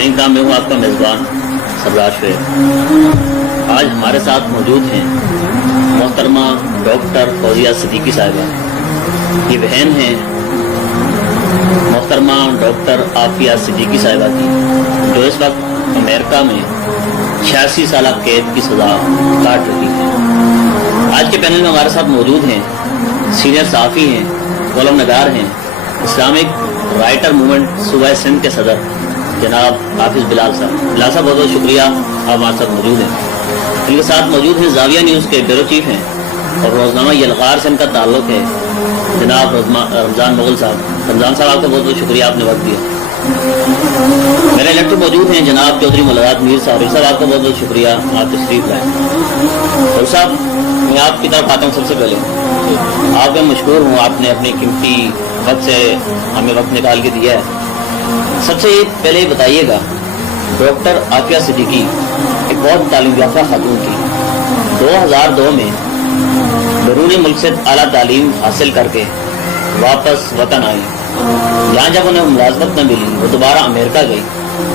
سامعین کا میں ہوں آپ کا میزبان سردار شعیب۔ آج ہمارے ساتھ موجود ہیں محترمہ ڈاکٹر فوزیہ صدیقی صاحبہ، یہ بہن ہیں محترمہ ڈاکٹر عافیہ صدیقی صاحبہ کی، جو اس وقت امریکہ میں 86 سالہ قید کی سزا کاٹ رہی ہے۔ آج کے پینل میں ہمارے ساتھ موجود ہیں سینئر صحافی ہیں، کالم نگار ہیں، اسلامک رائٹر موومنٹ صوبہ سندھ کے صدر جناب حافظ بلال صاحب۔ بلال صاحب بہت بہت شکریہ، آپ ہمارے ساتھ موجود ہیں۔ ان کے ساتھ موجود ہیں زاویہ نیوز کے بیورو چیف ہیں اور روزنامہ یلغار سے ان کا تعلق ہے جناب رمضان مغل صاحب۔ رمضان صاحب آپ کا بہت بہت شکریہ، آپ نے وقت دیا۔ میرے الیکٹر موجود ہیں جناب چودھری ملازات میر صاحب۔ صاحب آپ کا بہت بہت شکریہ، آپ تشریف لائیں۔ اور صاحب میں آپ کی طرف آتا ہوں۔ سب سے پہلے آپ میں مشکور ہوں، آپ نے اپنے قیمتی وقت سے ہمیں وقت نکال کے دیا ہے۔ سب سے پہلے یہ بتائیے گا، ڈاکٹر عافیہ صدیقی ایک بہت تعلیم یافتہ خاتون تھی۔ 2002 میں بیرون ملک سے اعلیٰ تعلیم حاصل کر کے واپس وطن آئی۔ یہاں جب انہیں ملازمت نہ ملی، وہ دوبارہ امریکہ گئی۔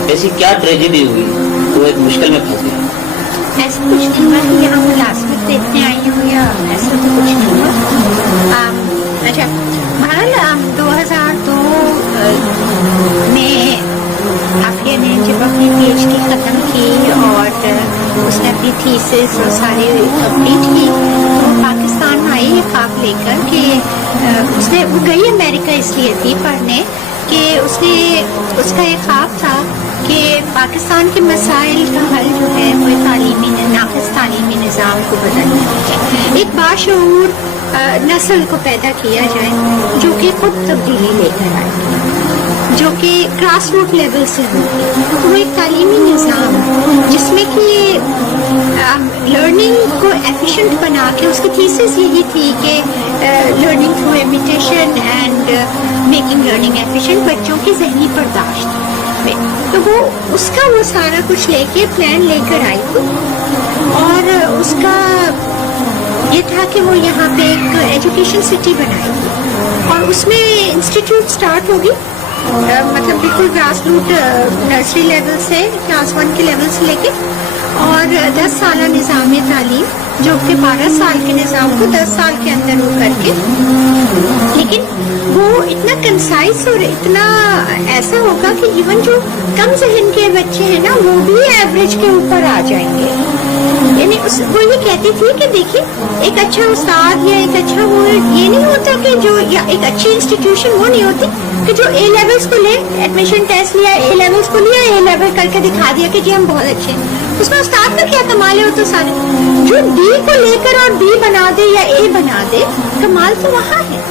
ایسی کیا ٹریجڈی ہوئی تو وہ ایک مشکل میں پھنس گئی؟ ایسا کچھ نہیں ہوا کہ یہاں ملازمت دیکھنے آئی ہوں یا ایسا تو کچھ نہیں ہوا۔ اچھا، بہرحال 2002 میں عافیہ نے جب اپنی پی ایچ ڈی ختم کی اور اس نے اپنی تھیسس اور ساری کمپلیٹ کی، تو پاکستان آئی یہ خواب لے کر کہ وہ گئی امریکہ اس لیے تھی پڑھنے کہ اس کا یہ خواب تھا کہ پاکستان کے مسائل کا حل جو ہے وہ ناقص تعلیمی نظام کو بدلنا ہے، ایک باشعور نسل کو پیدا کیا جائے جو کہ خود تبدیلی لے کر آئے، جو کہ گراس روٹ لیول سے ہوگی۔ وہ ایک تعلیمی نظام جس میں کہ لرننگ کو ایفیشینٹ بنا کے، اس کی تھیسس یہی تھی کہ learning through imitation and making learning efficient, بچوں کی ذہنی برداشت میں، تو وہ سارا کچھ لے کے پلان لے کر آئی تھی۔ اور اس کا یہ تھا کہ وہ یہاں پہ ایک ایجوکیشن سٹی بنائے گی اور اس میں انسٹیٹیوٹ سٹارٹ ہوگی، مطلب بالکل گراس روٹ نرسری لیول سے، کلاس 1 کے لیول سے لے کے، اور 10 سالہ نظام تعلیم جو کہ 12 سال کے نظام کو 10 سال کے اندر وہ کر کے، لیکن وہ اتنا کنسائز اور اتنا ایسا ہوگا کہ ایون جو کم ذہن کے بچے ہیں نا، وہ بھی ایوریج کے اوپر آ جائیں گے۔ یعنی وہ یہ کہتی تھی کہ دیکھیے، ایک اچھا استاد یا ایک اچھا وہ یہ نہیں ہوتا کہ یا ایک اچھی انسٹیٹیوشن وہ نہیں ہوتی کہ جو اے لیولز کو لے، ایڈمیشن ٹیسٹ لیا، اے لیولز کو لیا، اے لیول کر کے دکھا دیا کہ جی ہم بہت اچھے ہیں، اس میں استاد کا کیا کمال ہے؟ وہ تو سارے جو بی کو لے کر اور بی بنا دے یا اے بنا دے، کمال تو وہاں ہے۔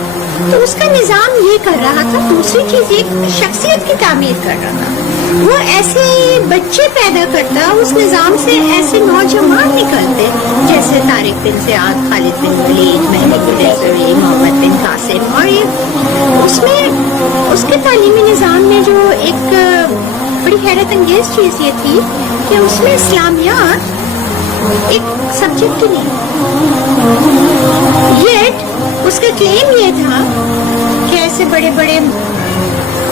تو اس کا نظام یہ کر رہا تھا۔ دوسری چیز ایک شخصیت کی تعمیر کر رہا تھا، وہ ایسے بچے پیدا کرتا، اس نظام سے ایسے نوجوان نکلتے جیسے طارق بن زیاد، خالد بن ولید، محمد بن عزوی، محمد بن قاسم، اور اس کے تعلیمی نظام میں جو ایک بڑی حیرت انگیز چیز یہ تھی کہ اس میں اسلامیات ایک سبجیکٹ ہی نہیں، یٹ اس کا کلیم یہ تھا کہ ایسے بڑے بڑے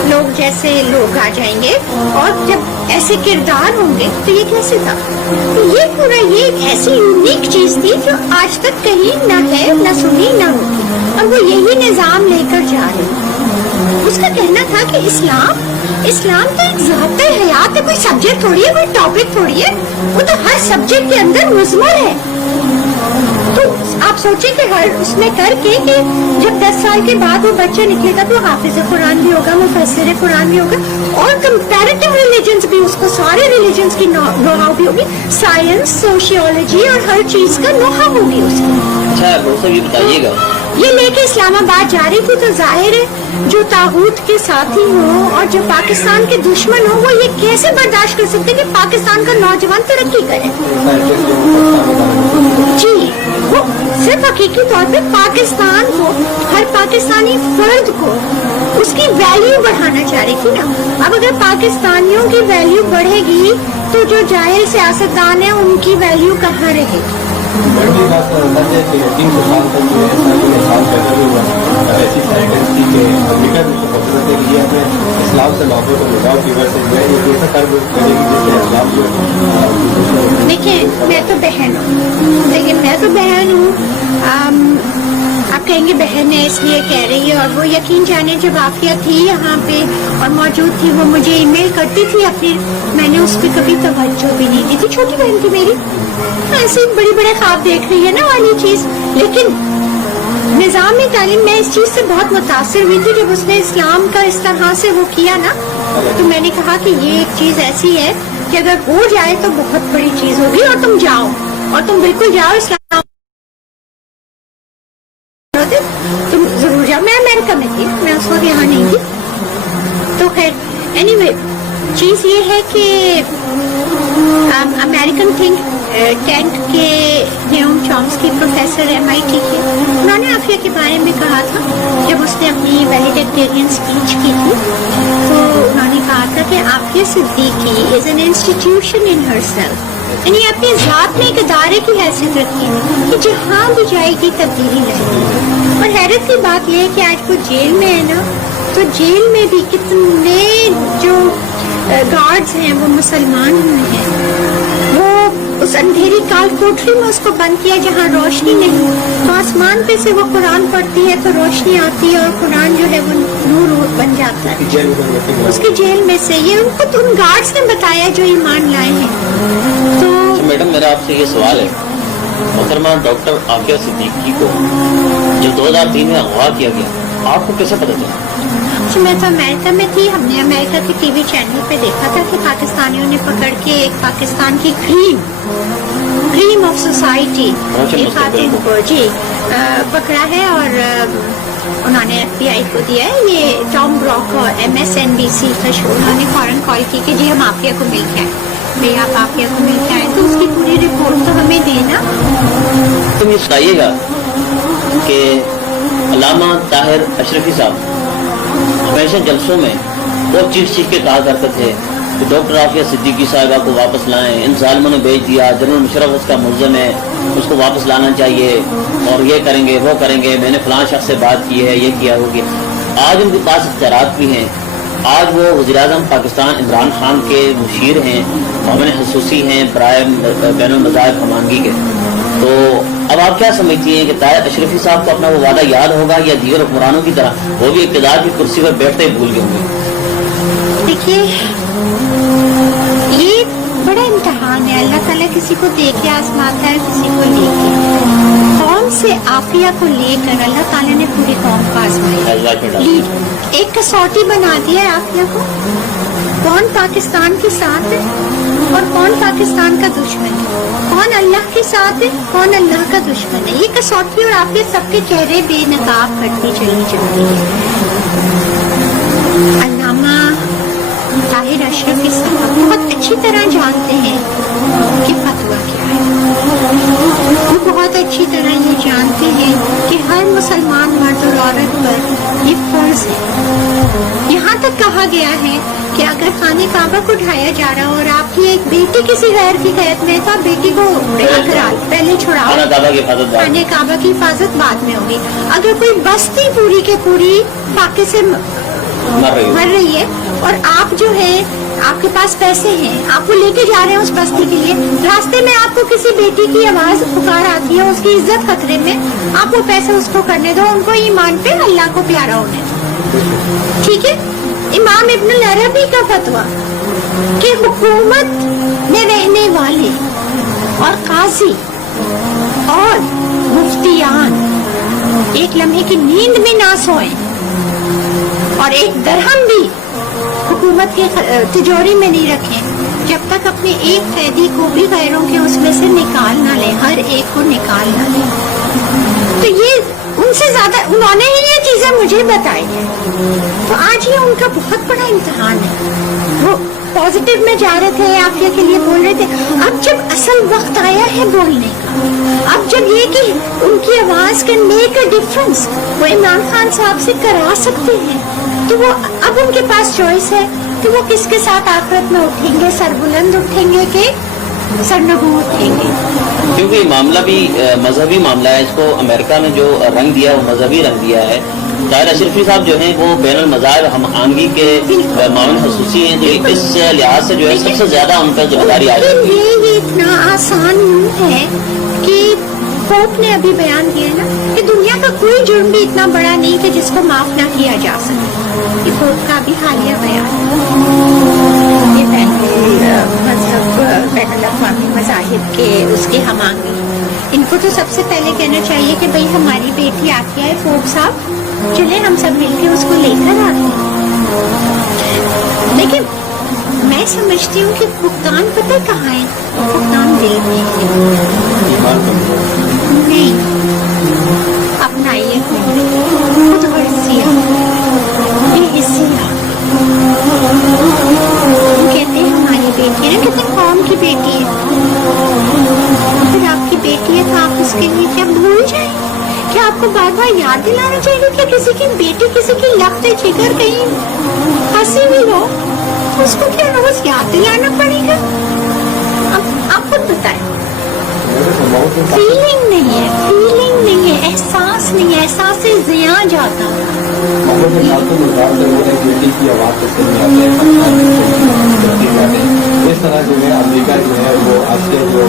لوگ جیسے لوگ آ جائیں گے اور جب ایسے کردار ہوں گے تو یہ کیسے تھا؟ تو یہ پورا یہ ایک ایسی یونیک چیز تھی جو آج تک کہیں نہ ہے، نہ سنی، نہ ہوتی، اور وہ یہی نظام لے کر جا رہے۔ اس کا کہنا تھا کہ اسلام تو ایک ضابطۂ حیات ہے، کوئی سبجیکٹ تھوڑی ہے، کوئی ٹاپک تھوڑی ہے، وہ تو ہر سبجیکٹ کے اندر مضمر ہے۔ تو آپ سوچیں کہ ہر اس میں کر کے کہ جب 10 سال کے بعد وہ بچہ نکلے گا تو حافظ قرآن بھی ہوگا، مفسر قرآن بھی ہوگا، اور کمپیریٹیو ریلیجنز بھی، اس کو سارے ریلیجنز کی نو-ہاؤ بھی ہوگی، سائنس، سوشیولوجی اور ہر چیز کا نو-ہاؤ ہوگی اس کی۔ اچھا ڈاکٹر یہ بتائیے گا، یہ لے کے اسلام آباد جا رہی تھی، تو ظاہر ہے جو طاغوت کے ساتھی ہوں اور جو پاکستان کے دشمن ہوں، وہ یہ کیسے برداشت کر سکتے کہ پاکستان کا نوجوان ترقی کرے؟ جی، وہ صرف حقیقی طور پہ پاکستان کو، ہر پاکستانی فرد کو اس کی ویلیو بڑھانا چاہ رہی تھی نا۔ اب اگر پاکستانیوں کی ویلیو بڑھے گی تو جو جاہل سیاستدان ہیں ان کی ویلیو کہاں رہے گی؟ بڑی بات تو ہے کہ 300 سال تک جو ہے ایسا کوئی احساس پیدا نہیں ہوا، ایسی سائیکل تھی کہ امریکہ میں تو حکومت ہے کہ یہ ہمیں اسلام سے محبت اور لگاؤ کی وجہ سے جو ہے یہ ایسا کر کرے گی جس سے اسلام جو ہے دیکھیں میں تو بہن ہوں، لیکن میں تو بہن ہوں، آپ کہیں گے بہن ہے اس لیے کہہ رہی ہے، اور وہ یقین جانے جب عافیہ تھی یہاں پہ اور موجود تھی وہ مجھے ای میل کرتی تھی اپنی، میں نے اس پہ کبھی توجہ بھی نہیں دی تھی، چھوٹی بہن تھی میری، ایسے بڑے بڑے خواب دیکھ رہی ہے نا والی چیز، لیکن نظام تعلیم میں اس چیز سے بہت متاثر ہوئی تھی جب اس نے اسلام کا اس طرح سے وہ کیا نا، تو میں نے کہا کہ یہ ایک چیز ایسی ہے کہ اگر ہو جائے تو بہت بڑی چیز ہوگی، اور تم جاؤ اور تم بالکل جاؤ اسلام تم ضرور جاؤ۔ میں امریکہ میں تھی، میں اس وقت یہاں نہیں تھی، تو خیر اینی وے چیز یہ ہے کہ امریکن تھنک ٹینک کے نیوم چومسکی پروفیسر MIT کے، انہوں نے عافیہ کے بارے میں کہا تھا جب اس نے اپنی ویلیڈیکٹیرین اسپیچ کی تھی، تو انہوں نے کہا تھا کہ Aafia Siddiqui is an institution in herself, یعنی اپنی ذات میں ایک ادارے کی حیثیت رکھی ہے کہ جہاں بھی جائے گی تبدیلی لائے گی۔ اور حیرت کی بات یہ ہے کہ آج وہ جیل میں ہے نا، تو جیل میں بھی کتنے جو گارڈز ہیں وہ مسلمان ہیں، وہ اس اندھیری کال کوٹری میں اس کو بند کیا جہاں روشنی نہیں، تو آسمان پہ سے وہ قرآن پڑھتی ہے تو روشنی آتی ہے اور قرآن جو ہے وہ نور بن جاتا ہے اس کی جیل میں سے۔ یہ ان کو ان گارڈز نے بتایا جو ایمان لائے ہیں۔ تو میڈم میرا آپ سے یہ سوال ہے، محترمہ ڈاکٹر عافیہ صدیقی کو جو 2003 میں اغوا کیا گیا، آپ کو کیسے پتہ چلا؟ میں تو امریکہ میں تھی، ہم نے امریکہ کے ٹی وی چینل پہ دیکھا تھا کہ پاکستانیوں نے پکڑ کے ایک پاکستان کی کریم آف سوسائٹی ایک خاتون کو جی پکڑا ہے، اور انہوں نے FBI کو دیا ہے۔ یہ ٹام براک اور MSNBC کا شو، انہوں نے فوراً کال کی کہ جی ہم عافیہ کو مل کے آئے، بھئی آپ عافیہ کو مل کے آئے تو اس کی پوری رپورٹ تو ہمیں دینا۔ تم یہ بتائیے گا کہ علامہ طاہر اشرفی صاحب ہمیشہ جلسوں میں بہت چیخ کے کہا کرتے تھے کہ ڈاکٹر عافیہ صدیقی صاحبہ کو واپس لائیں، ان ظالموں نے بھیج دیا، جنرل مشرف اس کا ملزم ہے، اس کو واپس لانا چاہیے، اور یہ کریں گے وہ کریں گے، میں نے فلاں شخص سے بات کی ہے، یہ کیا ہوگی۔ آج ان کے پاس اختیارات بھی ہیں، آج وہ وزیر اعظم پاکستان عمران خان کے مشیر ہیں، معاون خصوصی ہیں برائے بین المذاہب خمانگی کے، تو اب آپ کیا سمجھتی ہیں کہ طاہر اشرفی صاحب کو اپنا وہ وعدہ یاد ہوگا یا دیگر حکمرانوں کی طرح وہ بھی اقتدار کی کرسی پر بیٹھتے ہی بھول گئے ہوں گے؟ دیکھیے یہ بڑا امتحان ہے، اللہ تعالیٰ کسی کو دے کے آزماتا ہے، کسی کو لے کے۔ قوم سے عافیہ کو لے کر اللہ تعالیٰ نے پوری قوم کو آزمایا، ایک کسوٹی بنا دیا ہے عافیہ کو، کون پاکستان کے ساتھ ہے اور کون پاکستان کا دشمن ہے، کون اللہ کے ساتھ ہے کون اللہ کا دشمن ہے، یہ کسوٹی اور عافیہ سب کے چہرے بے نقاب کرتی چلی جاتی ہے۔ علامہ طاہر اشرفی صاحب بہت اچھی طرح جانتے ہیں کہ فتویٰ کیا ہے، وہ بہت اچھی طرح یہ جانتے ہیں کہ ہر مسلمان مرد اور عورت پر یہ فرض ہے۔ یہاں تک کہا گیا ہے کہ اگر خانہ کعبہ کو ڈھایا جا رہا ہو اور آپ کی ایک بیٹی کسی غیر کی قید میں ہے تو آپ بیٹی کو رہا کرا پہلے چھڑاؤ، خانہ کعبہ کی حفاظت بعد میں ہوگی۔ اگر کوئی بستی پوری کے پوری فاقے سے مر رہی ہے اور آپ جو ہے آپ کے پاس پیسے ہیں، آپ کو لے کے جا رہے ہیں اس بستی کے لیے، راستے میں آپ کو کسی بیٹی کی آواز پکار آتی ہے، اس کی عزت خطرے میں، آپ وہ پیسے اس کو کرنے دو، ان کو ایمان پہ اللہ کو پیارا ہونے دو، ٹھیک ہے۔ امام ابن العربی کا فتویٰ کہ حکومت میں رہنے والے اور قاضی اور مفتیان ایک لمحے کی نیند میں نہ سوئیں اور ایک درہم بھی حکومت کے تجوری میں نہیں رکھیں جب تک اپنے ایک قیدی کو بھی غیروں کے اس میں سے نکال نہ لیں، ہر ایک کو نکال نہ لیں۔ تو یہ ان سے زیادہ انہوں نے ہی یہ چیزیں مجھے بتائی ہیں، تو آج یہ ان کا بہت بڑا امتحان ہے۔ وہ پازیٹیو میں جا رہے تھے، عافیہ کے لیے بول رہے تھے، اب جب اصل وقت آیا ہے بولنے کا، اب جب یہ کہ ان کی آواز کین میک اے ڈفرنس وہ عمران خان صاحب سے کرا سکتے ہیں، تو وہ اب ان کے پاس چوائس ہے کہ وہ کس کے ساتھ آخرت میں اٹھیں گے، سربلند اٹھیں گے کہ سرنگو اٹھیں گے۔ کیونکہ یہ معاملہ بھی مذہبی معاملہ ہے، اس کو امریکہ میں جو رنگ دیا ہے وہ مذہبی رنگ دیا ہے، طاہر اشرفی صاحب جو ہیں وہ بین المذاہب ہم آہنگی کے معاون خصوصی ہیں، تو اس لحاظ سے جو ہے سب سے زیادہ ان پر ذمہ داری آ جاتی ہے۔ یہ اتنا آسان نہیں ہے کہ پوپ نے ابھی بیان دیا ہے نا کہ دنیا کا کوئی جرم بھی اتنا بڑا نہیں کہ جس کو معاف نہ کیا جا سکے، یہ پوپ کا بھی حالیہ بیان ہے۔ یہ بین الاقوامی مذاہب کے اس کے ہم آہنگی، ان کو تو سب سے پہلے کہنا چاہیے کہ بھئی ہماری بیٹی آتی ہے پوپ صاحب، چلیں ہم سب مل کے اس کو لے کر آتے ہیں۔ لیکن میں سمجھتی ہوں کہ فقدان پتہ کہاں ہے، فقدان دل میں ہے۔ نہیں اپنائیے خود غرضیہ، بے حسیہ، کہتے ہیں ہماری بیٹی ہے نا، کہتے ہیں قوم کی بیٹی ہے، پھر آپ کی بیٹی ہے تو آپ اس کے لیے کیا بھول جائیں؟ کیا آپ کو بار بار یاد دلانا چاہیے کہ کسی کی بیٹی، کسی کی لفظ جگر کہیں پھنسی ہوئی ہو، اس کو کیا روز یاد دلانا پڑے گا؟ اب آپ خود بتائیں، فیلنگ نہیں ہے، فیلنگ نہیں ہے، احساس نہیں ہے، احساس سے زیاں جاتا ہے۔ بیٹی کی آواز سے نہیں آتے، اس طرح جو ہے امریکہ جو ہے وہ آج کے جو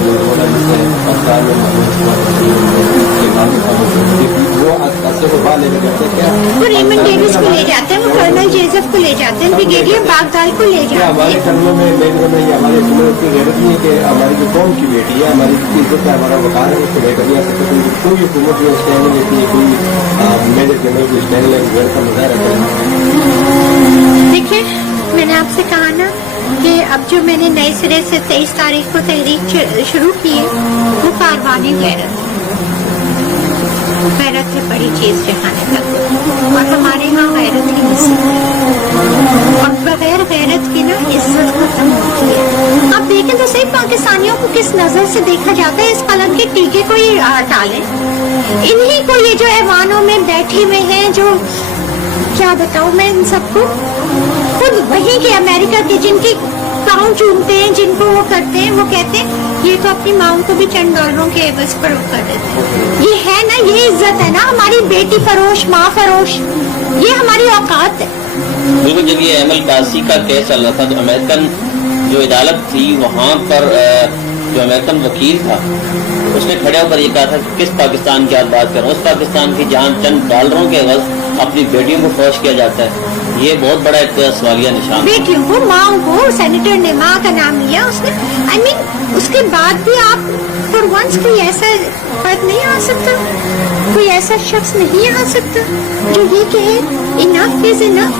وہ عرصے کو بعد لے کے جاتے ہیں، کیا وہ ریمنڈ ڈیوس کو لے جاتے ہیں، وہ کرنل جیزف کو لے جاتے ہیں، بریگیڈیئر باغدال کو لے کیا جاتے ہمارے ہیں۔ قدموں میں یہ ہماری حکومت کی غیرت نہیں ہے کہ ہماری جو قوم کی بیٹی ہے، ہماری عزت ہے، ہمارا وقار ہے، اس کو لے کر نہیں آ سکتے، کوئی حکومت جو اسٹینڈ نہیں لیتی ہے، کوئی میجر جنرل کو اسٹینڈ لے کے کا مظاہرہ کرے۔ دیکھیں میں نے آپ سے کہا نا کہ اب جو میں نے نئے سرے سے 23 تاریخ کو تحریک شروع کی ہے، وہ کاروانی غیرت ہے بڑی چیز جہاں تک، اور ہمارے یہاں غیرت کی عزت ہے، اور بغیر غیرت کی نا عزت ختم ہوتی ہے۔ آپ دیکھیں تو صحیح پاکستانیوں کو کس نظر سے دیکھا جاتا ہے، اس قلم کے ٹیکے کو ہی ٹالیں، انہی کو یہ جو ایوانوں میں بیٹھے ہوئے ہیں، جو کیا بتاؤں میں ان سب کو، خود وہی کے امریکہ کے جن کی پاؤں چومتے ہیں، جن کو وہ کرتے ہیں، وہ کہتے ہیں یہ تو اپنی ماؤں کو بھی چند ڈالروں کے عوض پر وہ کر دیتے ہیں۔ یہ ہے نا، یہ عزت ہے نا، ہماری بیٹی فروش، ماں فروش، یہ ہماری اوقات ہے۔ بالکل، جب یہ احمد قاسی کا کیس چل رہا تھا تو امریکن جو عدالت تھی وہاں پر جو امریکن وکیل تھا اس نے کھڑے ہو کر یہ کہا تھا کہ کس پاکستان کی آپ بات کریں، اس پاکستان کی جہاں چند ڈالروں کے عوض اپنی بیٹیوں کو فروش کیا جاتا ہے۔ یہ بہت بڑا ایک سوالیہ نشان ہے۔ بیٹیوں کو، ماں کو، سینیٹر نے ماں کا نام لیا اس نے، آئی مین اس کے بعد بھی آپ فار ونس کوئی ایسا فرد نہیں آ سکتا، کوئی ایسا شخص نہیں آ سکتا جو یہ کہے انف از انف،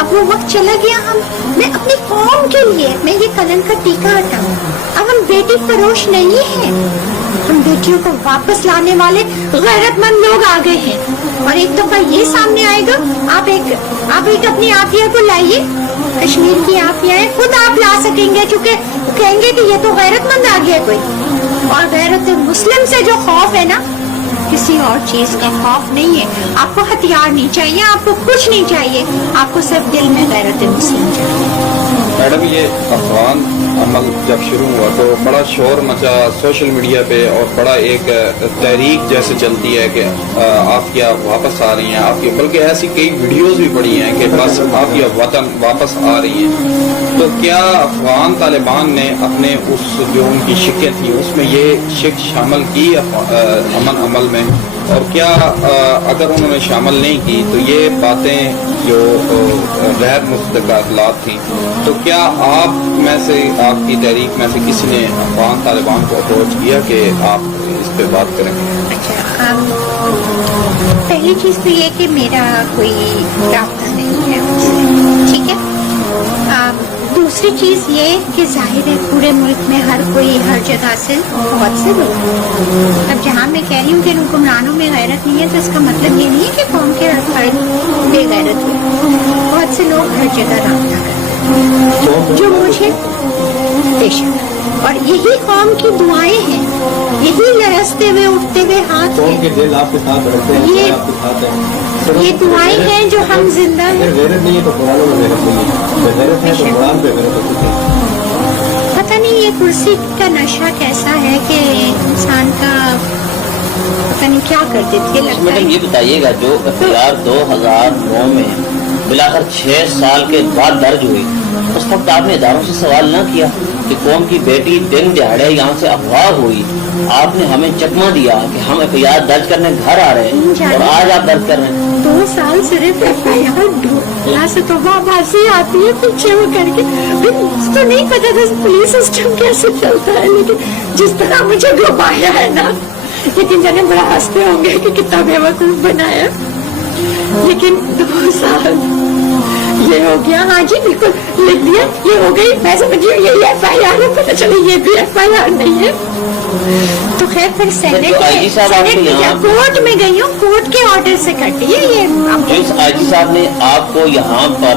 اب وہ وقت چلا گیا، میں اپنی قوم کے لیے میں یہ قلم کا ٹیکا ہٹاؤں۔ اب ہم بیٹی فروش نہیں ہیں، ہم بیٹیوں کو واپس لانے والے غیرت مند لوگ آ گئے ہیں، اور ایک دفعہ یہ سامنے آئے گا، آپ ایک اپنی عافیہ کو لائیے، کشمیر کی عافیہ ہے، خود آپ لا سکیں گے، چونکہ کہیں گے کہ یہ تو غیرت مند آ گیا کوئی، اور غیرت مسلم سے جو خوف ہے نا، کسی اور چیز کا خوف نہیں ہے۔ آپ کو ہتھیار نہیں چاہیے، آپ کو کچھ نہیں چاہیے، آپ کو صرف دل میں غیرت مسلم چاہیے۔ میڈم یہ افغان عمل جب شروع ہوا تو بڑا شور مچا سوشل میڈیا پہ، اور بڑا ایک تحریک جیسے چلتی ہے کہ آپ کیا واپس آ رہی ہیں، آپ کی، بلکہ ایسی کئی ویڈیوز بھی پڑی ہیں کہ بس آپ کی وطن واپس آ رہی ہیں۔ تو کیا افغان طالبان نے اپنے اس جو ان کی شکیں تھیں اس میں یہ شک شامل کی امن عمل میں، اور کیا اگر انہوں نے شامل نہیں کی تو یہ باتیں جو غیر مصدقہ اطلاعات تھیں، تو کیا آپ میں سے، آپ کی تحریک میں سے کسی نے افغان طالبان کو اپروچ کیا کہ آپ اس پہ بات کریں؟ اچھا، پہلی چیز تو یہ کہ میرا کوئی رابطہ نہیں ہے اس سے، ٹھیک ہے۔ دوسری چیز یہ کہ ظاہر ہے پورے ملک میں ہر کوئی ہر جگہ سے بہت سے لوگ ہیں۔ اب جہاں میں کہہ رہی ہوں کہ حکمرانوں میں غیرت نہیں ہے تو اس کا مطلب یہ نہیں ہے کہ قوم کے ہر فرد بے غیرت ہو، بہت سے لوگ ہر جگہ رابطہ کرتے ہیں جو مجھے بے شک، اور یہی قوم کی دعائیں ہیں، یہی لرزتے ہوئے اٹھتے ہوئے ہاتھ قوم کے ہیں، دل آپ کے ساتھ رہتے ہیں، آپ کے ساتھ ہیں، یہ دعائیں ہیں جو ہم زندہ ہیں۔ غیرت نہیں ہے تو قرآن میں غیرت نہیں ہے، غیرت ہے تو قرآن پہ غیرت ہوتی ہے۔ پتہ نہیں یہ کرسی کا نشہ کیسا ہے کہ انسان کا पता नहीं क्या करते थे, लगता मैडम ये है। बताइएगा जो एफआईआर 2009 में बिलाकर 6 साल के बाद दर्ज हुई, उस वक्त आपने इदारों से सवाल न किया कि कौम की बेटी दिन दिहाड़े यहाँ से अफवाह हुई, आपने हमें चकमा दिया कि हम एफआईआर दर्ज करने घर आ रहे हैं और आज आप दर्ज कर रहे हैं। 2 साल सिर्फ FIR से तो बाजी आती है पीछे वो करके, तो नहीं पता था पुलिस सिस्टम कैसे चलता है, लेकिन जिस तरह मुझे घुमाया है ना, लेकिन जाने बड़ा हंसते होंगे कि कितना बेवकूफ बनाया, लेकिन 2 साल ये हो गया। हाँ जी बिल्कुल लिख दिया, ये हो गई, मैं समझी ये FIR है, पता चले ये भी FIR नहीं है। तो खैर फिर कोर्ट में गई हूँ, कोर्ट के ऑर्डर से कटी है ये। पुलिस आईजी साहब ने आपको यहाँ पर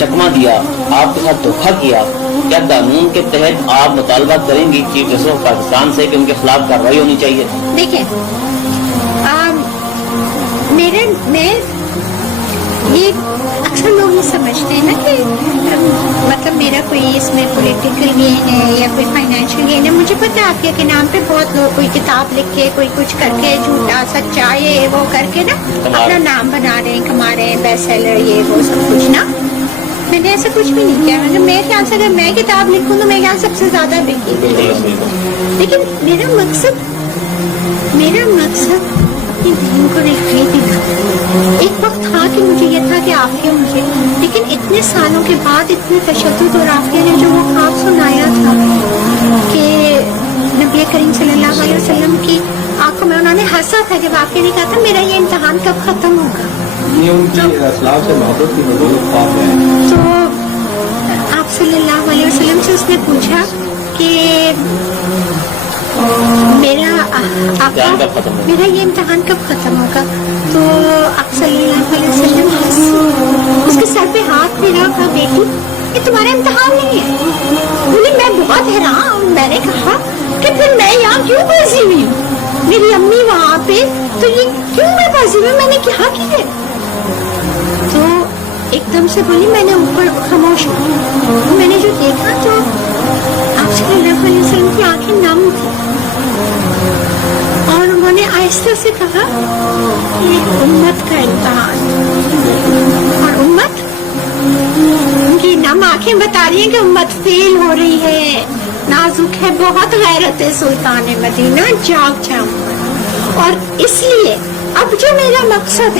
चकमा दिया, आपके साथ धोखा किया, क्या कानून के तहत आप मुतालबा करेंगी चीफ जस्टिस ऑफ पाकिस्तान से कि उनके खिलाफ कार्रवाई होनी चाहिए? देखिए मैं ये अक्सर लोग ये समझते हैं ना कि मतलब मेरा कोई इसमें पॉलिटिकल गेन है या कोई फाइनेंशियल गेन है। मुझे पता है आपके के नाम पे बहुत लोग कोई किताब लिख के, कोई कुछ करके, झूठा सच्चा ये वो करके ना अपना नाम बना रहे हैं, कमा रहे हैं, बेस्ट सेलर ये वो सब कुछ ना। मैंने ऐसा कुछ भी नहीं किया। मतलब मेरे ख्याल से अगर मैं किताब लिखूं तो मेरे ख्याल सबसे ज्यादा बिकी। लेकिन मेरा मकसद ये दीन को रिहाई देना। एक वक्त था कि मुझे ये था कि आफिया मुझे, लेकिन इतने सालों के बाद इतने तशद्दुद और आफिया ने जो वो ख्वाब सुनाया था कि नबी करीम सल्लल्लाहु अलैहि वसल्लम की आंखों में, उन्होंने हंसा था जब आफिया ने कहा था मेरा ये इम्तिहान कब खत्म होगा। ये उनकी इस्लाम से मोहब्बत की बदौलत ख्वाब है। तो आप सल्लल्लाहु अलैहि वसल्लम से उसने पूछा कि मेरा ये इम्तिहान कब खत्म होगा। तो आप सल्लल्लाहु अलैहि वसल्लम उसके सर पे हाथ फेरा, कहा बेटी ये तुम्हारा इम्तिहान नहीं है। बोली मैं बहुत हैरान। मैंने कहा कि फिर मैं यहाँ क्यों फंसी हुई हूँ, मेरी अम्मी वहाँ पे, तो ये क्यों मैं फंसी हुई, मैंने क्या किया। तो एकदम से बोली मैंने ऊपर खामोश हूँ। मैंने जो देखा तो आप सल्लल्लाहु अलैहि वसल्लम की आंखें नम थी और उन्होंने आहिस्ता से कहा ये उम्मत का इम्तिहान। और उम्मत, उनकी नम आंखें बता रही हैं कि उम्मत फेल हो रही है, नाजुक है, बहुत गैरत है सुल्तान मदीना, जाग जाऊं। और इसलिए अब जो मेरा मकसद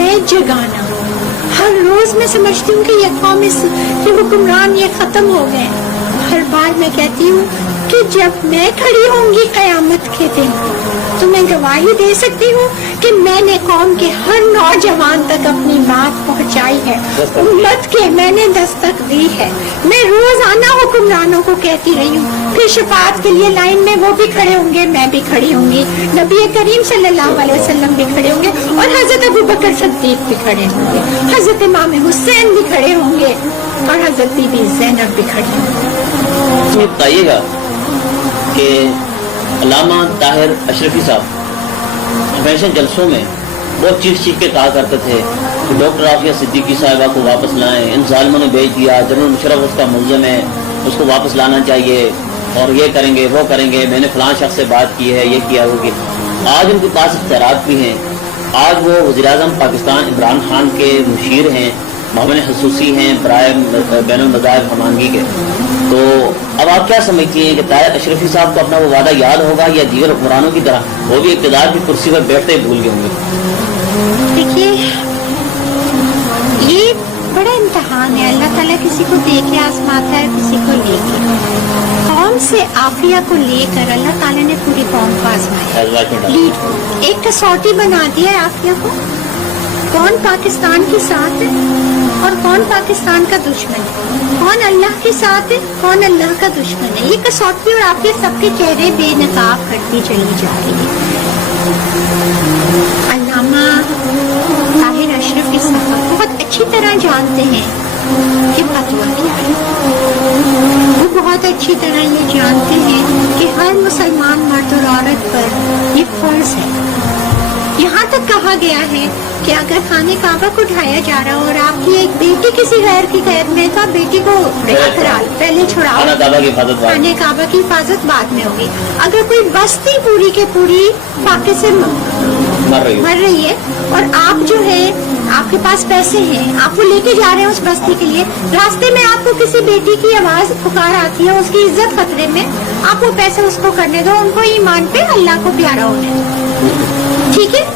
है जगाना। हर रोज मैं समझती हूँ कि ये कौम के हुक्मरान ये खत्म हो गए। हर बार मैं कहती हूँ कि जब मैं खड़ी होंगी क़यामत के दिन तो मैं गवाही दे सकती हूँ कि मैंने कौम के हर नौजवान तक अपनी बात पहुँचाई है, उम्मत के मैंने दस्तक दी है। मैं रोजाना हुक्मरानों को कहती रही हूँ, फिर शफाअत के लिए लाइन में वो भी खड़े होंगे, मैं भी खड़ी होंगी, नबी करीम सल्लल्लाहु अलैहि वसल्लम भी खड़े होंगे और हजरत अबू बकर सिद्दीक भी खड़े होंगे, हजरत इमाम हुसैन भी खड़े होंगे और हजरत बीबी ज़ैनब भी खड़ी होंगी। बताइएगा कि अल्लामा ताहिर अशरफी साहब कन्वेंशन जलसों में बहुत चीख के कहा करते थे कि डॉक्टर आफिया सिद्दीकी साहिबा को वापस लाएं, इन जालिमों ने भेज दिया, जनरल मुशर्रफ उसका मुल्ज़िम है, उसको वापस लाना चाहिए और ये करेंगे वो करेंगे, मैंने फलां शख्स से बात की है, ये किया होगी। आज उनके पास इख्तियारात भी हैं। आज वो वज़ीर-ए-आज़म पाकिस्तान इमरान खान के मुशीर हैं, मामले खसूसी हैं बराए बैनुल-मज़ाहिब हमानगी के। तो अब आप क्या समझती हैं कि ताहिर अशरफी साहब को अपना वो वादा याद होगा या दीगर हुक्मरानों की तरह वो भी इक़्तिदार की कुर्सी पर बैठते ही भूल गए होंगे? देखिए ये बड़ा इम्तिहान है, अल्लाह ताला किसी को दे के आजमाता है, किसी को लेके। कौम से आफिया को लेकर अल्लाह ताला ने पूरी कौम को आजमाया, एक कसौटी बना दिया है आफिया को। कौन पाकिस्तान के साथ है और कौन पाकिस्तान का दुश्मन है, कौन अल्लाह के साथ है, कौन अल्लाह का दुश्मन है। ये कसौटी और आपके सबके चेहरे बेनकाब करती चली जा रही है। अल्लामा ताहिर अशरफी साहब बहुत अच्छी तरह जानते हैं कि फतवा क्या है। वो बहुत अच्छी तरह ये जानते हैं कि हर मुसलमान मर्द और औरत पर ये फर्ज है यहाँ तक कहा गया है कि अगर खाने काबा को ढाया जा रहा हो और आपकी एक बेटी किसी गैर की कैद में है तो आप बेटी को रिहा करा लो, पहले छुड़ाओ। खाना काबा की हिफाजत बाद। खाने काबा की हिफाजत बाद में होगी। अगर कोई बस्ती पूरी के पूरी फाके से मर रही है और आप जो है आपके पास पैसे हैं, आप वो लेके जा रहे हैं उस बस्ती के लिए, रास्ते में आपको किसी बेटी की आवाज पुकार आती है, उसकी इज्जत खतरे में, आप वो पैसे उसको करने दो, उनको ईमान पे अल्लाह को प्यारा होने दो। ठीक है।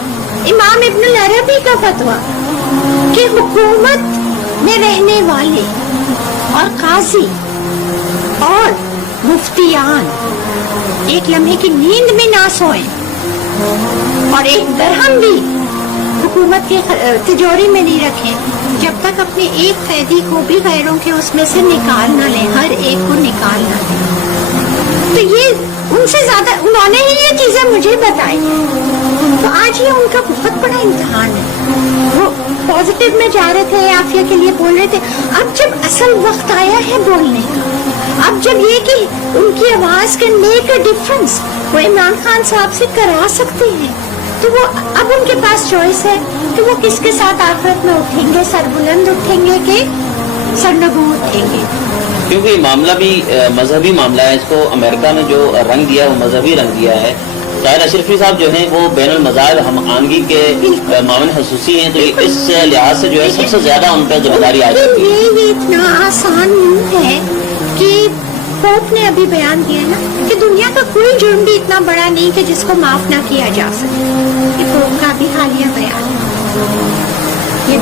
इमाम इब्नुल अरबी का फतवा कि हुकूमत में रहने वाले और काजी और मुफ्तियान एक लम्हे की नींद में ना सोएं और एक दरहम भी हुकूमत के तिजोरी में नहीं रखें जब तक अपने एक कैदी को भी गैरों के उसमें से निकाल ना लें, हर एक को निकाल ना लें। तो ये उनसे ज्यादा उन्होंने ही ये चीजें मुझे बताई हैं। तो आज ये उनका बहुत बड़ा इम्तिहान है। वो पॉजिटिव में जा रहे थे, आफिया के लिए बोल रहे थे। अब जब असल वक्त आया है बोलने का, अब जब ये कि उनकी आवाज कैन मेक अ डिफरेंस, वो इमरान खान साहब से करा सकते हैं, तो वो अब उनके पास चॉइस है कि वो किसके साथ आखिरत में उठेंगे, सरबुलंद उठेंगे कि सरनगू उठेंगे। क्योंकि मामला भी मजहबी मामला है, इसको अमेरिका ने जो रंग दिया वो मजहबी रंग दिया है। शायद अशरफी साहब जो हैं वो बैनुल मज़ाहिब हम आनगी के मामन खसूसी हैं, तो इस लिहाज से जो है सबसे ज्यादा उन पर जिम्मेदारी आ जाती है। ये इतना आसान यूं है कि पोप ने अभी बयान दिया ना कि दुनिया का कोई जुर्म भी इतना बड़ा नहीं कि जिसको माफ ना किया जा सके। ये पोप का भी हालिया बयान है। ये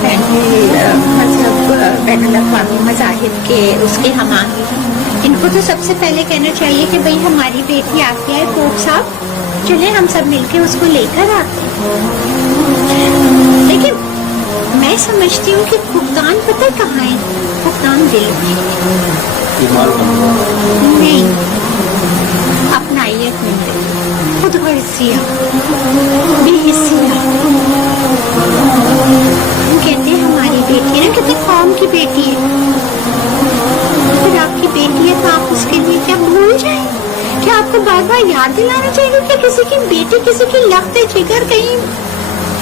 बैनुल अक़वामी मज़ाहिब के उसके हम आगे हैं। इनको तो सबसे पहले कहना चाहिए कि भाई हमारी बेटी आती है, पोप साहब चले हम सब मिलके उसको लेकर आते हैं। लेकिन मैं समझती हूँ कि भुगतान पता कहाँ है, भुगतान दिल में नहीं, अपनाइयत में खुद गर्जिया बेहिस्सिया। कहते हैं हमारी बेटी है ना, कहते कौम की बेटी है, फिर आपकी बेटी है तो आप उसके लिए क्या भूल जाए? क्या आपको बार बार याद दिलाना चाहिए कि किसी की बेटी, किसी की लख्ते जिगर कहीं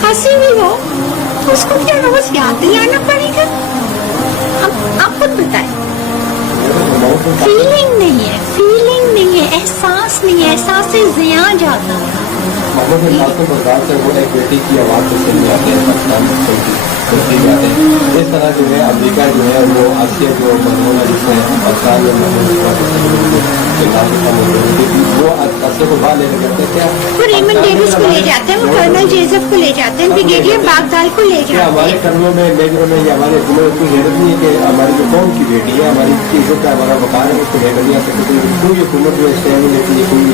फंसी हुई हो तो उसको क्या रोज याद दिलाना पड़ेगा? आप खुद बताएं। फीलिंग नहीं है, फीलिंग नहीं है, एहसास नहीं है, एहसास से जिया जाता है। वो एक बेटी की आवाज़ से सुन जाते हैं, जाते हैं। इस तरह जो है अमेरिका जो है वो आसिया जो मजमून जिसमें पाकिस्तान वो आसिया को बाहर लेने करते हैं। क्या वो रेमंड डेविस को ले जाते हैं, वो कर्नल जेजफ को ले जाते हैं, ब्रिगेडियर बागदाल को ले जाते हैं। हमारे कर्नलों में मेजरों में ये हमारे जिले की गैरत नहीं है कि हमारी जो कौम की बेटी है, हमारी इज्जत का हमारा वकार है, उसको लेकर नहीं आ सकते। कोई हुकूमत में स्टैंड नहीं लेती है, कोई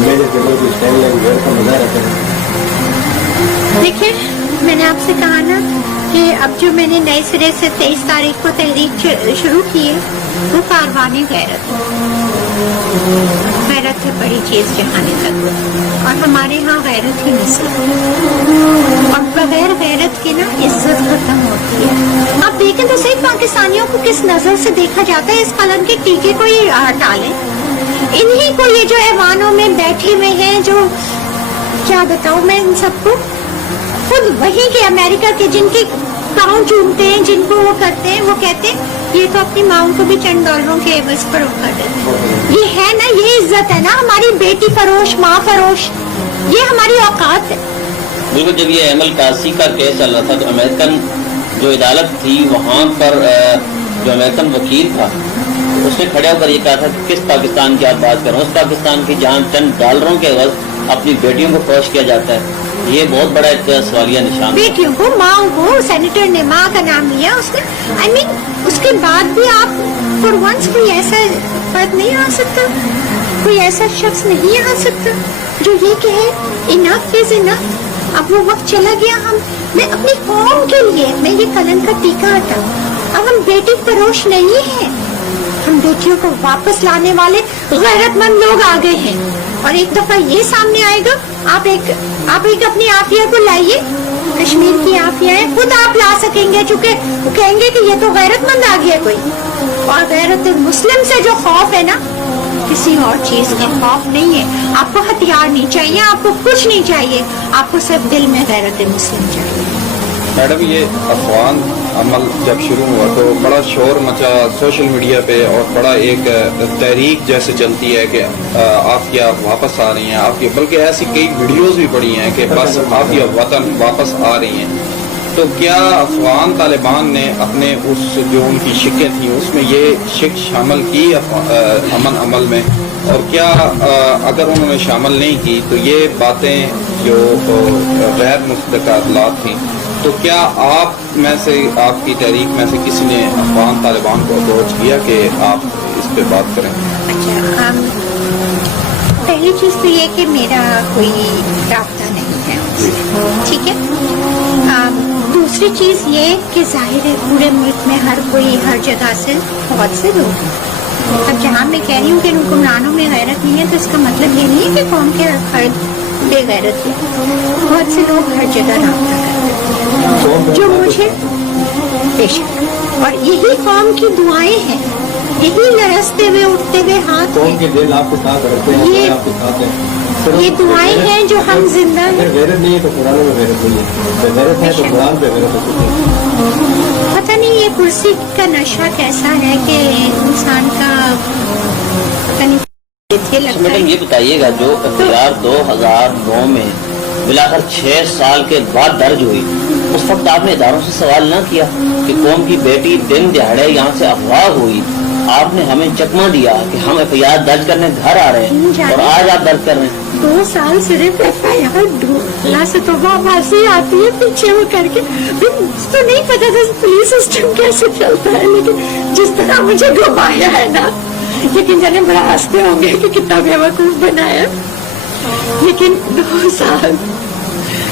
मेजर जनरल को स्टैंड लेकर का मजा रहता है। देखिए मैंने आपसे कहा ना कि अब जो मैंने नए सिरे से 23 तारीख को तहरीक शुरू की है वो कारवाने गैरत है बड़ी चीज जहाने तक, और हमारे यहाँ गैरत ही नसीब, और बगैर गैरत के ना इज्जत खत्म होती है। आप देखें तो सही पाकिस्तानियों को किस नजर से देखा जाता है। इस कलम के टीके को ये हटा लें, इन्हीं को ये जो ऐवानों में बैठे हुए हैं, जो क्या बताऊं मैं इन सबको, खुद वही के अमेरिका के जिनके पाँव चूमते हैं, जिनको वो करते हैं, वो कहते हैं ये तो अपनी माओं को भी चंद डॉलरों के एवज पर वो कर देते हैं। ये है ना, ये इज्जत है ना हमारी, बेटी फरोश, माँ फरोश, ये हमारी औकात है। बिल्कुल। जब ये अमल कासी का केस चल रहा था तो अमेरिकन जो अदालत थी वहाँ पर जो अमेरिकन वकील था उसने खड़े होकर ये कहा था कि किस पाकिस्तान की आप बात करें, उस पाकिस्तान की जहाँ चंद डॉलरों के एवज अपनी बेटियों को फरोश किया जाता है। ये बहुत बड़ा एक सवालिया निशान। बेटियों को, माँ को, सेनेटर ने माँ का नाम लिया उसने, I mean, उसके बाद भी आप फॉर वंस कोई ऐसा बात नहीं आ सकता, कोई ऐसा शख्स नहीं आ सकता जो ये कहे इनफ इज इनफ। अब वो वक्त चला गया, मैं अपनी कौम के लिए मैं ये कलम का टीका हटा। अब हम बेटी फरोश नहीं है, हम बेटियों को वापस लाने वाले गैरतमंद लोग आ गए हैं। और एक दफा ये सामने आएगा, आप एक अपनी आफिया को लाइए, कश्मीर की आफिया है, खुद आप ला सकेंगे, चूंकि वो कहेंगे कि ये तो गैरतमंद आ गया कोई। और गैरत मुस्लिम से जो खौफ है ना किसी और चीज का खौफ नहीं है। आपको हथियार नहीं चाहिए, आपको कुछ नहीं चाहिए, आपको सिर्फ दिल में गैरत मुस्लिम चाहिए। मैडम, ये अफवान अमल जब शुरू हुआ तो बड़ा शोर मचा सोशल मीडिया पे और बड़ा एक तहरीक जैसे चलती है कि आफिया वापस आ रही हैं, आफिया, बल्कि ऐसी कई वीडियोस भी पड़ी हैं कि बस आफिया वतन वापस आ रही हैं। तो क्या अफगान तालिबान ने अपने उस जो उनकी शिकें थी उसमें ये शिक शामिल की अमन अमल में, और क्या अगर उन्होंने शामिल नहीं की तो ये बातें जो गैर मुस्तक़िलात थी, तो क्या आप में से, आपकी तहरीक में से किसी ने अफगान तालिबान को अप्रोच किया कि आप इस पे बात करें? अच्छा, पहली चीज़ तो ये कि मेरा कोई राब्ता नहीं है उससे, ठीक है। दूसरी चीज़ ये कि जाहिर है पूरे मुल्क में हर कोई हर जगह से बहुत से लोग हैं। अब जहाँ मैं कह रही हूँ कि हुक्मरानों में गैरत नहीं है तो इसका मतलब ये नहीं है कि कौम के हर बेगैरत है। बहुत से लोग हर जगह राब्ता करते हैं जो मुझे बेशक, और यही कौम की दुआएं हैं, यही लरसते हुए उठते हुए हाथ कौम के दिल आपके साथ रहते हैं, ये आपके साथ हैं। ये दुआएं हैं जो हम जिंदा हैं। अगर गैरत नहीं है तो कुरान में गैरत नहीं है, गैरत है तो कुरान पे गैरत है। पता नहीं ये कुर्सी का नशा कैसा है कि इंसान का लगता मैडम है। ये बताइएगा, जो एफआईआर 2009 में मिलाकर 6 साल के बाद दर्ज हुई, उस वक्त आपने इदारों से सवाल न किया कि कौम की बेटी दिन दिहाड़े यहाँ से अगवा हुई, आपने हमें चकमा दिया कि हम एफआईआर दर्ज करने घर आ रहे हैं और आज आप दर्ज कर रहे हैं? 2 साल सिर्फ एफआईआर ढूंढला से तो वापसी आती है पीछे वो करके। तो नहीं पता था पुलिस सिस्टम कैसे चलता है, लेकिन जिस तरह मुझे घुमाया है ना, लेकिन जाने बड़ा हंसते होंगे कि कितना बेवकूफ बनाया। लेकिन 2 साल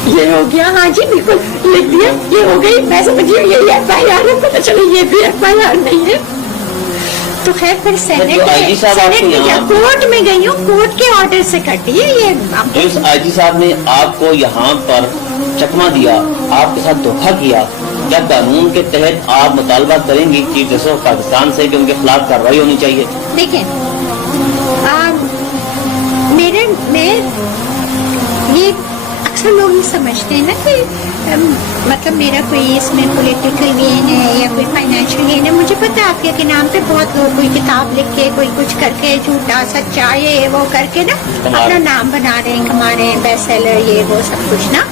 ये हो गया। हाँ जी बिल्कुल लिख दिया, ये हो गई। मैं समझी ये एफआईआर है, पता चले ये भी एफआईआर नहीं है। तो खैर फिर कोर्ट में गई हूँ, कोर्ट के ऑर्डर से कटी है ये। आईजी साहब ने आपको यहाँ पर चकमा दिया, आपके साथ धोखा किया, क्या कानून के तहत आप मुतालबा करेंगी चीफ जस्टिस ऑफ पाकिस्तान से कि उनके खिलाफ कार्रवाई होनी चाहिए? देखिए, मेरे में ये अक्सर लोग ये समझते हैं ना कि मतलब मेरा कोई इसमें पॉलिटिकल गेन है या कोई फाइनेंशियल गेन है। मुझे पता है आपके नाम पे बहुत लोग कोई किताब लिख के, कोई कुछ करके, झूठा सच्चा ये वो करके ना अपना नाम बना रहे हैं, कमा रहे हैं, बेस्ट सेलर ये वो सब कुछ ना।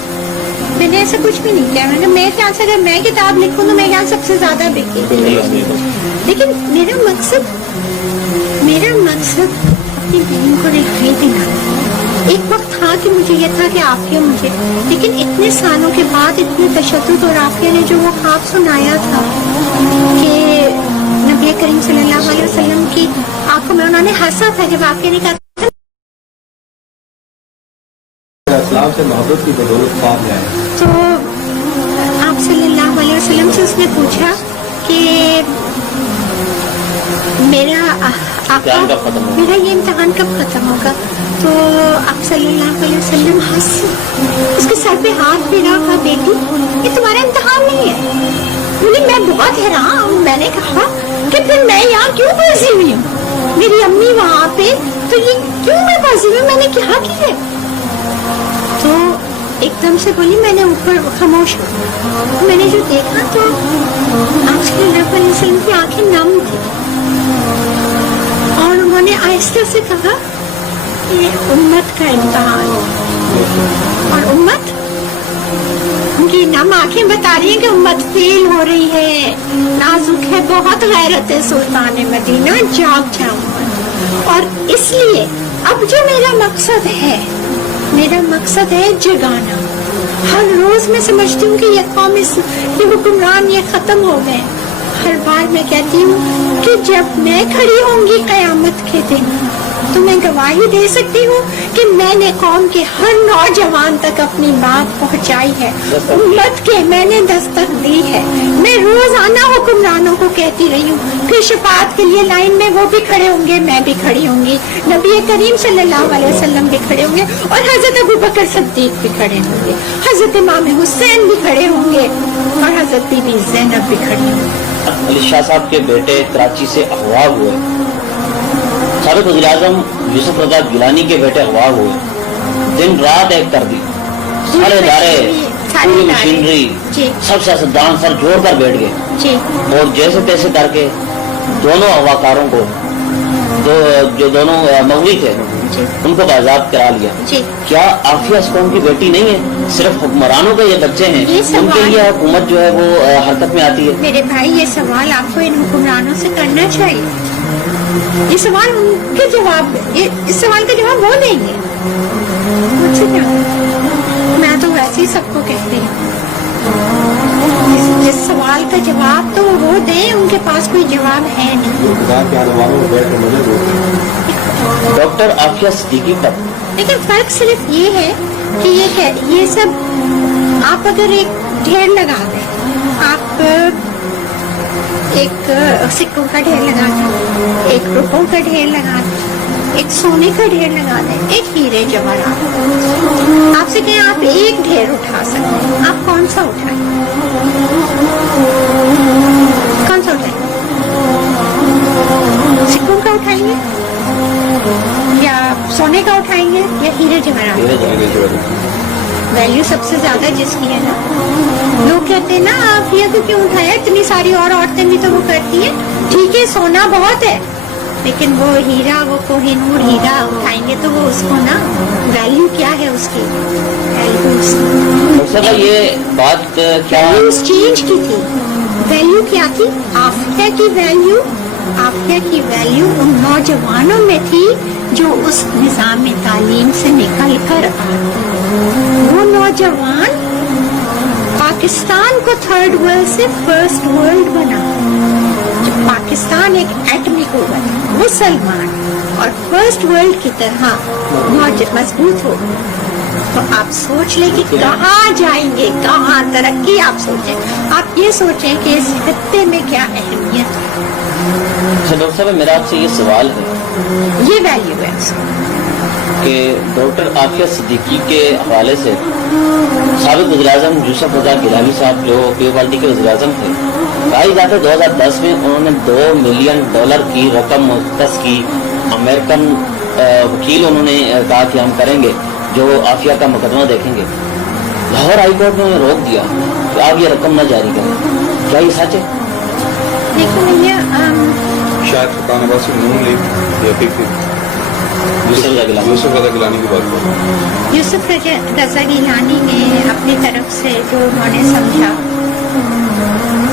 मैंने ऐसा कुछ भी नहीं किया। मैंने, मेरे ख्याल से अगर मैं किताब लिखूँ तो मेरे ख्याल सबसे ज्यादा बिकेगी। लेकिन मेरा मकसद अपनी बहन को रिहाई देना। एक वक्त था कि मुझे ये था कि आफिया मुझे, लेकिन इतने सालों के बाद इतने तशद्दुद और आफिया ने जो वो ख्वाब सुनाया था कि नबी करीम सल्लल्लाहु अलैहि वसल्लम की आंखों में, उन्होंने हंसा था जब आफिया ने कहा इस्लाम से मोहब्बत की बदौलत ख्वाब में आए। तो आप सल्लल्लाहु अलैहि वसल्लम से उसने पूछा कि मेरा ये इम्तिहान कब खत्म होगा? तो आप सल्लल्लाहु अलैहि वसल्लम हंस, उसके सर पे हाथ फेरा, कहा बेटी ये तुम्हारा इम्तिहान नहीं है। बोली मैं बहुत हैरान। मैंने कहा कि फिर मैं यहाँ क्यों फंसी हुई हूँ? मेरी अम्मी वहाँ पे, तो ये क्यों मैं फंसी हुई? मैंने क्या की है? तो एकदम से बोली, मैंने ऊपर खामोश, मैंने जो देखा तो आप सल्लल्लाहु अलैहि वसल्लम की आंखें नम थी और उन्होंने आहिस्ता से कहा ये उम्मत का इम्तिहान, और उम्मत, उनकी नम आंखें बता रही हैं कि उम्मत फेल हो रही है, नाजुक है, बहुत गैरत है सुल्तान मदीना, जाग जाऊं। और इसलिए अब जो मेरा मकसद है जगाना। हर रोज मैं समझती हूँ कि ये कौम, ये हुक्मरान ये खत्म हो गए। हर बार मैं कहती हूँ कि जब मैं खड़ी होंगी क़यामत के दिन तो मैं गवाही दे सकती हूँ कि मैंने कौम के हर नौजवान तक अपनी बात पहुँचाई है, उम्मत के मैंने दस्तक दी है। मैं रोजाना हुक्मरानों को कहती रही हूँ, फिर शफाअत के लिए लाइन में वो भी खड़े होंगे, मैं भी खड़ी होंगी, नबी करीम सल्लल्लाहु अलैहि वसल्लम भी खड़े होंगे, और हजरत अबू बकर सिद्दीक भी खड़े होंगे, हजरत इमाम हुसैन भी खड़े होंगे, और हजरत बीबी ज़ैनब भी खड़ी होंगी। अली शाह साहब के बेटे कराची से अगवा हुए, साबिक वज़ीर-ए-आज़म यूसुफ रज़ा गिलानी के बेटे अगवा हुए, दिन रात एक कर दी, सारे इदारे, पूरी मशीनरी, जी सब सियासतदान सर जोड़ कर बैठ गए जी और जैसे तैसे करके दोनों अगवाकारों को जो दोनों मगवी थे जी उनको बाज़ाब्त करा लिया। जी क्या आफिया इस कौम की बेटी नहीं है? सिर्फ हुक्मरानों के ये बच्चे हैं, ये सवाल- उनके लिए हुकूमत जो है वो हरकत में आती है। मेरे भाई, ये सवाल आपको इन हुक्मरानों से करना चाहिए। ये सवाल उनके जवाब, इस सवाल का जवाब वो देंगे, मुझसे क्या। मैं तो वैसे ही सबको कहती हूँ, इस सवाल का जवाब तो वो दें, उनके पास कोई जवाब है नहीं। खुदा के आने वालों में बैठ के मजे होते डॉक्टर आफिया सिद्दीकी पर लेकिन फर्क सिर्फ ये है कि ये सब आप अगर एक ढेर लगा दें, आप एक सिक्कों का ढेर लगा दें, एक रुपयों का ढेर लगा दें, एक सोने का ढेर लगा दें, एक हीरे जवाहरात, आपसे कहें आप एक ढेर उठा सकते हैं, आप कौन सा उठाएं? कौन सा उठाएं? सिक्कों का उठाएंगे या सोने का उठाएंगे या हीरे जवाहरात? वैल्यू सबसे ज्यादा जिसकी है ना। लोग कहते हैं ना आप ये को क्यों उठाया, इतनी सारी और औरतें भी तो वो करती है। ठीक है, सोना बहुत है, लेकिन वो हीरा, वो कोहिनूर हीरा उठाएंगे तो वो उसको ना वैल्यू क्या है उसकी, डॉक्टर ये बात क्या वैल्यू चेंज की थी। वैल्यू क्या थी? आफिया की वैल्यू, आफिया की वैल्यू उन नौजवानों में थी जो उस निज़ाम तालीम से निकल कर आते। वो नौजवान पाकिस्तान को थर्ड वर्ल्ड से फर्स्ट वर्ल्ड बना। जब पाकिस्तान एक एटमिक हुआ, मुसलमान और फर्स्ट वर्ल्ड की तरह मजबूत हो, तो आप सोच लें कि कहाँ जाएंगे, कहाँ तरक्की। आप सोचें, आप ये सोचें कि इस खत्ते में क्या अहमियत है। अच्छा डॉक्टर साहब, मेरा आपसे ये सवाल है ये वैल्यू है कि डॉक्टर आफिया सिद्दीकी के हवाले से साबिक वज़ीर-ए-आज़म यूसुफ रज़ा गिलानी साहब जो पीओ के वज़ीर-ए-आज़म थे, कहा जाता है 2010 में उन्होंने $2 मिलियन की रकम मुख्तस की। अमेरिकन वकील उन्होंने कहा कि हम करेंगे, जो आफिया का मुकदमा देखेंगे। लाहौर हाई कोर्ट ने उन्हें रोक दिया कि आप ये रकम न जारी करें। क्या ये सच है? देखिए भैया, शायद सुल्तान अब्बासी नून लीग या फिर यूसुफ रज़ा गिलानी की बात करें। यूसुफ रज़ा गिलानी ने अपनी तरफ से जो उन्होंने समझा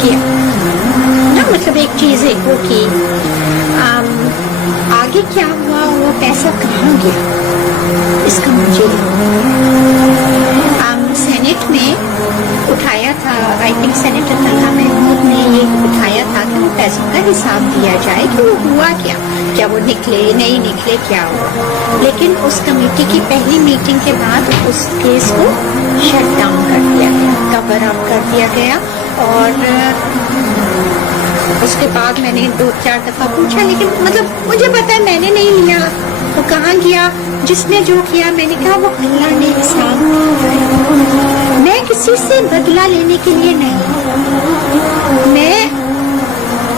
किया ना, मतलब एक चीज एक वो की। आगे क्या हुआ, वो पैसा कहाँ गया, इसका मुझे सेनेट में उठाया था। I think senator Talha Mahmood ने ये उठाया था कि वो पैसों का हिसाब दिया जाए कि वो हुआ क्या वो निकले नहीं निकले, क्या हुआ। लेकिन उस कमेटी की पहली मीटिंग के बाद उस केस को शट डाउन कर दिया गया, कवर अप कर दिया गया। और उसके बाद मैंने 2-4 दफा पूछा, लेकिन मतलब मुझे पता है मैंने नहीं लिया, वो कहाँ गया, जिसने जो किया। मैंने कहा वो अल्लाह ने हिसाब दिया। मैं किसी से बदला लेने के लिए नहीं,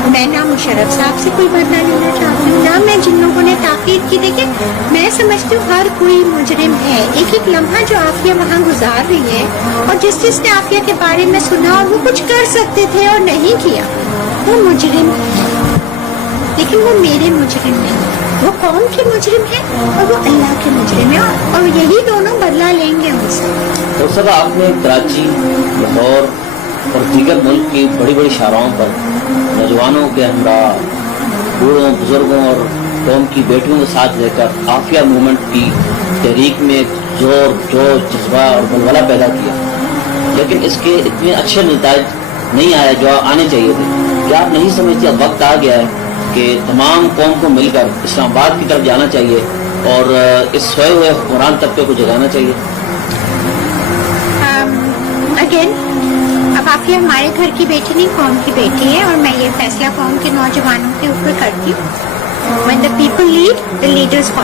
मैं ना मुशर्रफ साहब से कोई बदला लेना चाहती हूँ, ना मैं जिन लोगों ने ताकीद की। देखिए, मैं समझती हूँ हर कोई मुजरिम है। एक एक लम्हा जो आफिया वहाँ गुजार रही है, और जिसने आफिया के बारे में सुना और वो कुछ कर सकते थे और नहीं किया, वो मुजरिम है। लेकिन वो मेरे मुजरिम नहीं, वो कौम के मुजरिम है और वो अल्लाह के मुजरिम है, और यही दोनों बदला लेंगे उनसे। तो सब आपने कराची, लाहौर और दीगर मुल्क की बड़ी बड़ी शाहराहों पर नौजवानों के हमरा, बूढ़ों, बुजुर्गों और कौम की बेटियों के साथ लेकर आफिया मूवमेंट की तहरीक में जोर, जोश, जज्बा और बलबला पैदा किया, लेकिन इसके इतने अच्छे नतीजे नहीं आए जो आने चाहिए थे। क्या आप नहीं समझते अब वक्त आ गया है कि तमाम कौम को मिलकर इस्लामाबाद की तरफ जाना चाहिए और इस सोए हुए हुक्मरान तबके को जगाना चाहिए? अगेन, अब आफिया हमारे घर की बेटी नहीं, कौम की बेटी है, और मैं ये फैसला कौम के नौजवानों के ऊपर करती हूँ। When the people lead, the leaders follow.